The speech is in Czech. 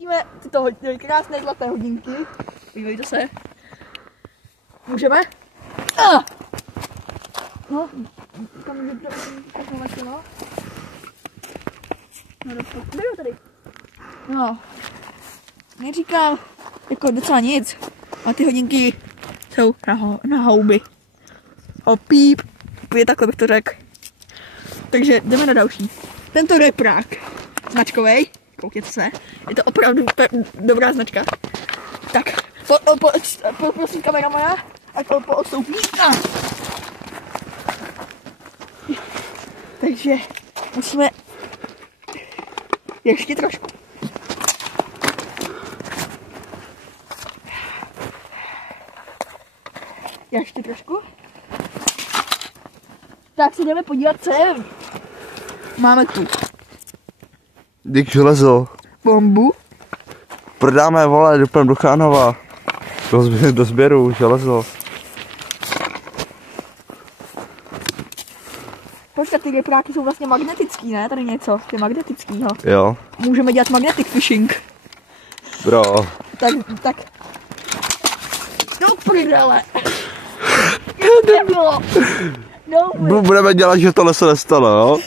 Vidíme tyto krásné zlaté hodinky. Podívejte se. Můžeme? No, tam můžete to no. No, bylo tady. No, neříkám, jako docela nic. A ty hodinky jsou na houby. O píp, takhle bych to řekl. Takže jdeme na další. Tento reprák, značkovej, koukněte se, je to opravdu dobrá značka. Tak, prosím kameramana, ať poodstoupí. Takže musíme ještě trošku. Ještě trošku. Tak se jdeme podívat, co je. Máme tu. Dík železo. Bombu. Prodáme, vole, do Chánova. Do sběru, železo. Počkat, ty repráky jsou vlastně magnetický, ne? Tady něco je magnetickýho. Jo. Můžeme dělat magnetic fishing. Bro. Tak. No prdele. Nebylo. No, Budeme dělat, že tohle se nestalo, jo?